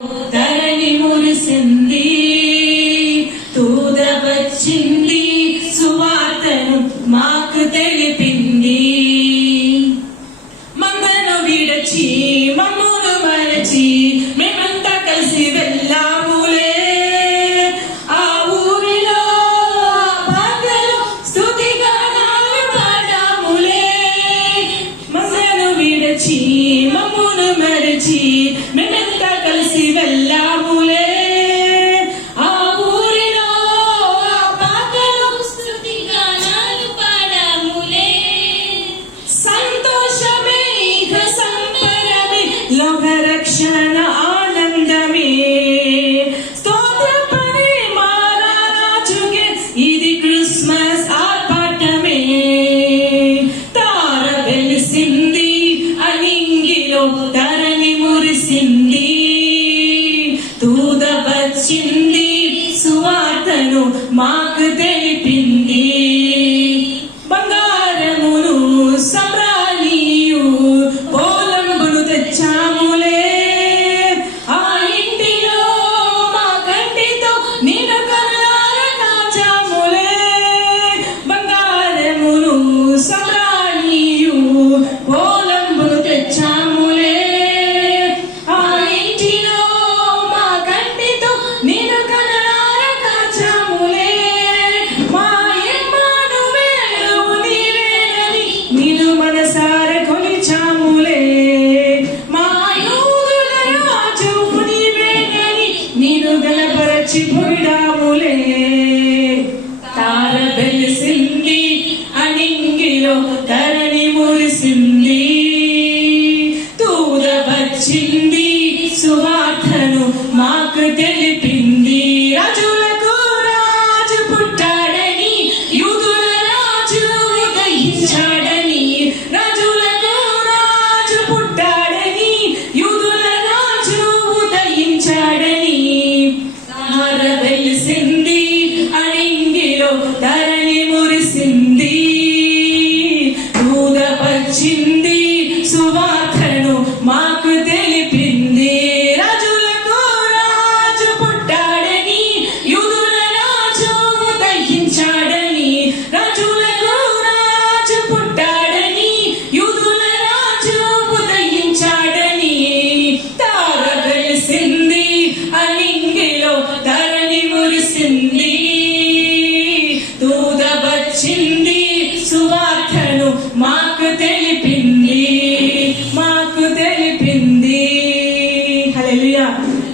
ధరణి మురిసింది, తూద వచ్చింది, సువార్తను మాకు తెలిపింది. మందను విడచి మమ్మును మరచి మేమంతా కలిసి వెళ్ళాములే. ఆ ఊరిలో పాటలు స్తుతి గానాలు పాడాములే. మందను విడచి మమ్మును మరచి మేమంతా కలిసి వెళ్ళాములే. ఆ ఊరిలో పాటలు స్తుతి గానాలు పాడాములే. సంతోషమే ఇక సంబరమే, లోక రక్షణ ఆనందమే. స్తోత్రపడే మహారాజుకే ఇది క్రిస్మస్ ఆర్భాటమే. తార వెలిసింది అనింగిలో, ధరణి మురిసింది, తూద వచ్చింది, సువార్తను మాకు తెలిపింది. బంగారమును సమ్రాణియు పోలంబును తెచ్చాములే. ఆ ఇంటిలో మా కంటితో నిన్ను కనులార కాచాములే. బంగారమును సమ్రాణియు పోలంబును తెచ్చాములే. ఆ ఇంటిలో మా కంటితో నిన్ను కనులార కాచాములే. మా ఇమ్మానువేలు నీవేనని నిన్ను మనసార కొలిచాములే. మా యూదుల రాజు నీవేనని నిన్ను గణపరచి పొగిడాములే. తార వెలిసింది అనింగిలో, ధరణి మురిసింది, తూద వచ్చింది, సువార్తను మాకు తెలిపి